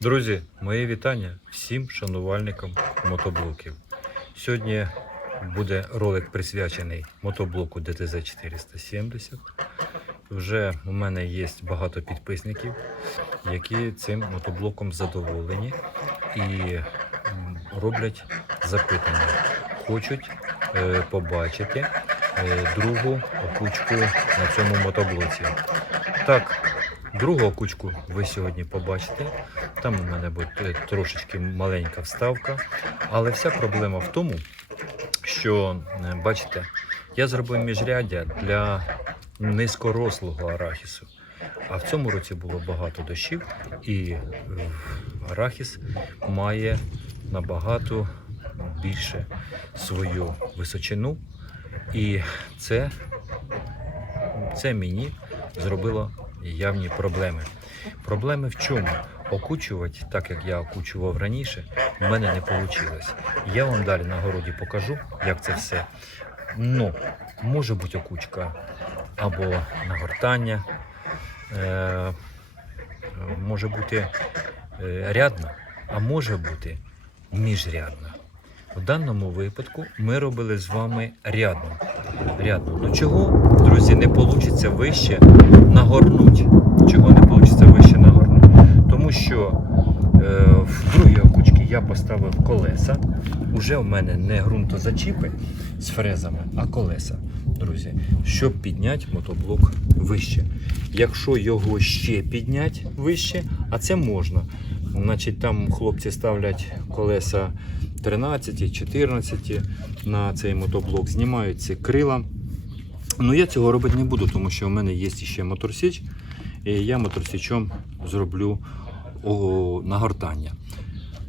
Друзі, моє вітання всім шанувальникам мотоблоків. Сьогодні буде ролик присвячений мотоблоку DTZ 470. Вже у мене є багато підписників, які цим мотоблоком задоволені і роблять запитання. Хочуть е, побачити е, другу окучку на цьому мотоблоці. Так, другу окучку ви сьогодні побачите. Там у мене буде трошечки маленька вставка. Але вся проблема в тому, що, е, бачите, я зробив міжряддя для низькорослого арахісу. А в цьому році було багато дощів, і арахіс має набагато більше свою височину. І це, це мені зробило явні проблеми. Проблеми в чому? Окучувати, так як я окучував раніше, в мене не вийшло. Я вам далі на городі покажу, як це все. Ну, може бути окучка або нагортання, е, може бути е, рядна, а може бути міжрядна. В даному випадку ми робили з вами рядну. рядну. Ну чого, друзі, не вийде вище нагорнуть? Чого не вийде вище нагорнуть? Тому що е, в другій окучці я поставив колеса. Уже в мене не ґрунтозачіпи з фрезами, а колеса, друзі, щоб підняти мотоблок вище. Якщо його ще підняти вище, а це можна. Значить, там хлопці ставлять колеса 13, 14 на цей мотоблок, знімають ці крила. Ну я цього робити не буду, тому що в мене є ще моторсіч, і я моторсічом зроблю нагортання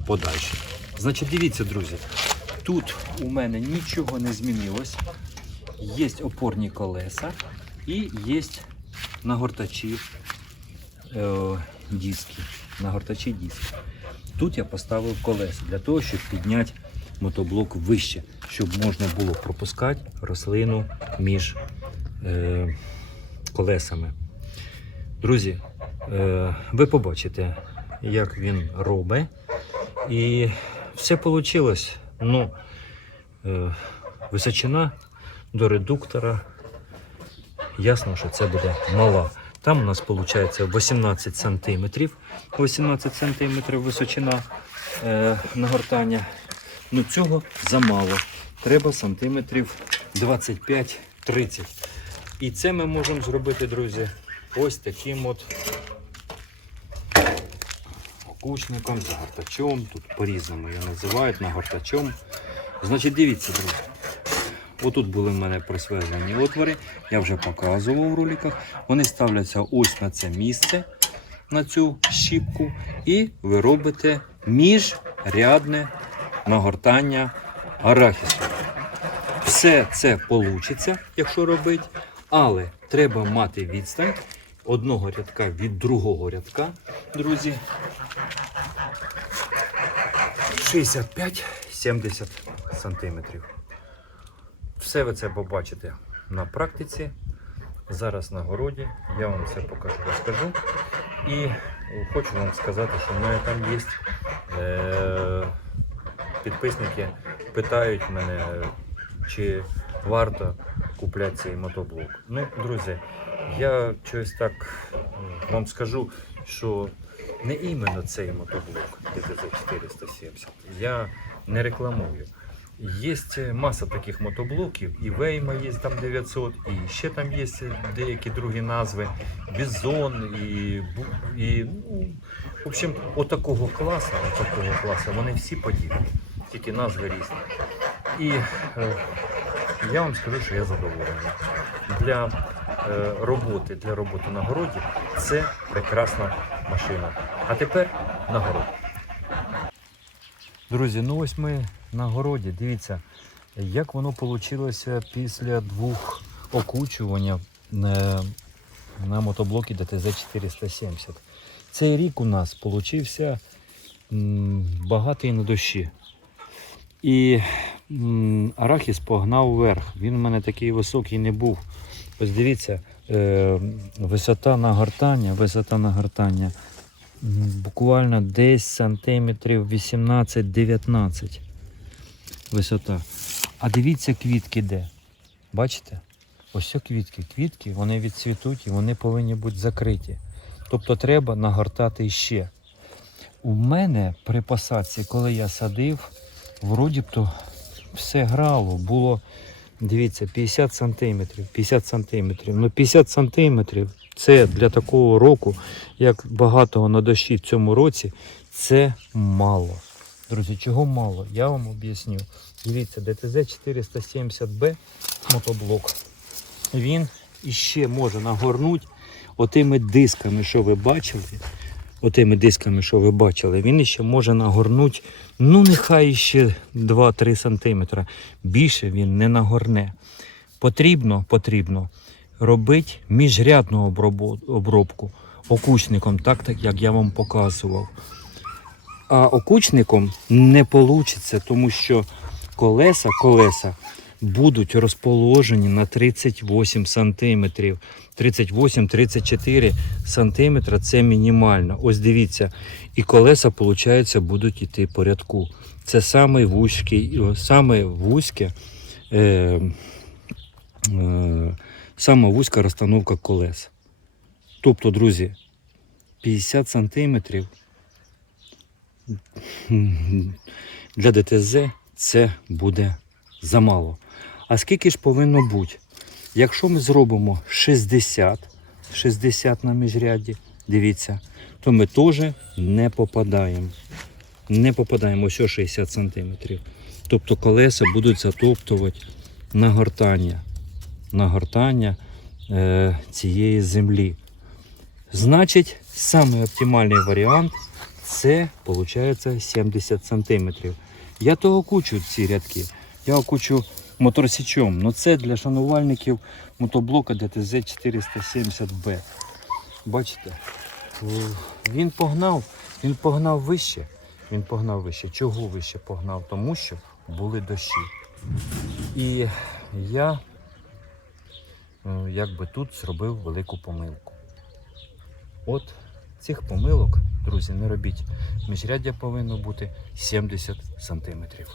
подальше. Значить, дивіться, друзі, тут у мене нічого не змінилось. Є опорні колеса і є нагортачі е, диски. Нагортачі диски. Тут я поставив колеса для того, щоб підняти мотоблок вище, щоб можна було пропускати рослину між е, колесами. Друзі, е, ви побачите, як він робить. І все вийшло. Ну, е, височина до редуктора. Ясно, що це буде мала. Там у нас виходить 18 сантиметрів. 18 сантиметрів височина е, нагортання. Ну цього замало. Треба сантиметрів 25-30. І це ми можемо зробити, друзі, ось таким от окучником, загортачом. Тут по-різному його називають нагортачом. Значить, дивіться, друзі. Отут були в мене присверлені отвори, я вже показував у роликах. Вони ставляться ось на це місце, на цю щіпку, і ви робите міжрядне нагортання арахісу. Все це вийде, якщо робити, але треба мати відстань одного рядка від другого рядка, друзі. 65-70 сантиметрів. Все ви це побачите на практиці. Зараз на городі. Я вам все покажу, розкажу. І хочу вам сказати, що в мене там є е, підписники, питають мене, чи варто купляти цей мотоблок. Ну, друзі, я щось так вам скажу, що не іменно цей мотоблок DTZ 470. Я не рекламую. Є маса таких мотоблоків, і Вейма є там 900, і ще там є деякі другі назви, Бізон, і, і ну, в общем, отакого класу, отакого класу, вони всі подібні, тільки назви різні. І е, я вам скажу, що я задоволений. Для е, роботи, для роботи на городі це прекрасна машина. А тепер на город. Друзі, ну ось ми на городі. Дивіться, як воно вийшло після двох окучування на, на мотоблокі DTZ 470. Цей рік у нас получився багатий на дощі. І арахіс погнав вверх. Він у мене такий високий не був. Ось дивіться, е, висота нагортання, висота нагортання Буквально десь сантиметрів 18-19 висота. А дивіться, квітки де. Бачите? Ось квітки. Квітки вони відцвітуть і вони повинні бути закриті. Тобто треба нагортати іще. У мене при посадці, коли я садив, вроді б то все грало. Було, дивіться, 50 сантиметрів. 50 сантиметрів. Ну 50 сантиметрів це для такого року, як багатого на дощі в цьому році, це мало. Друзі, чого мало? Я вам об'ясню. Дивіться, ДТЗ 470B мотоблок. Він іще може нагорнути отими дисками, що ви бачили. Отими дисками, що ви бачили, він іще може нагорнути, ну нехай ще 2-3 см. Більше він не нагорне. Потрібно, потрібно робити міжрядну обробку окучником, так, так як я вам показував. А окучником не вийде, тому що колеса, колеса будуть розположені на 38 сантиметрів. 38-34 сантиметра це мінімально. Ось дивіться, і колеса, виходить, будуть йти по рядку. Це саме вузький, саме вузьке, е, е, саме вузька розстановка колес. Тобто, друзі, 50 сантиметрів для ДТЗ це буде замало. А скільки ж повинно бути? Якщо ми зробимо 60, 60 на міжряді, дивіться, то ми теж не попадаємо. Не попадаємо ось 60 сантиметрів. Тобто колеса будуть затоптувати нагортання, нагортання е, цієї землі. Значить, самий оптимальний варіант це виходить 70 сантиметрів. Я того кучу ці рядки. Я окучу моторсічом. Ну це для шанувальників мотоблока ДТЗ 470B. Бачите? Він погнав, він погнав вище. Він погнав вище. Чого вище погнав? Тому що були дощі. І я е, якби тут зробив велику помилку. От цих помилок, друзі, не робіть. Міжряддя повинно бути 70 сантиметрів.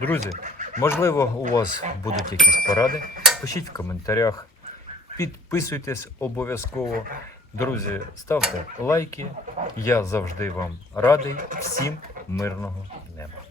Друзі, можливо, у вас будуть якісь поради. Пишіть в коментарях, підписуйтесь обов'язково. Друзі, ставте лайки. Я завжди вам радий. Всім мирного неба.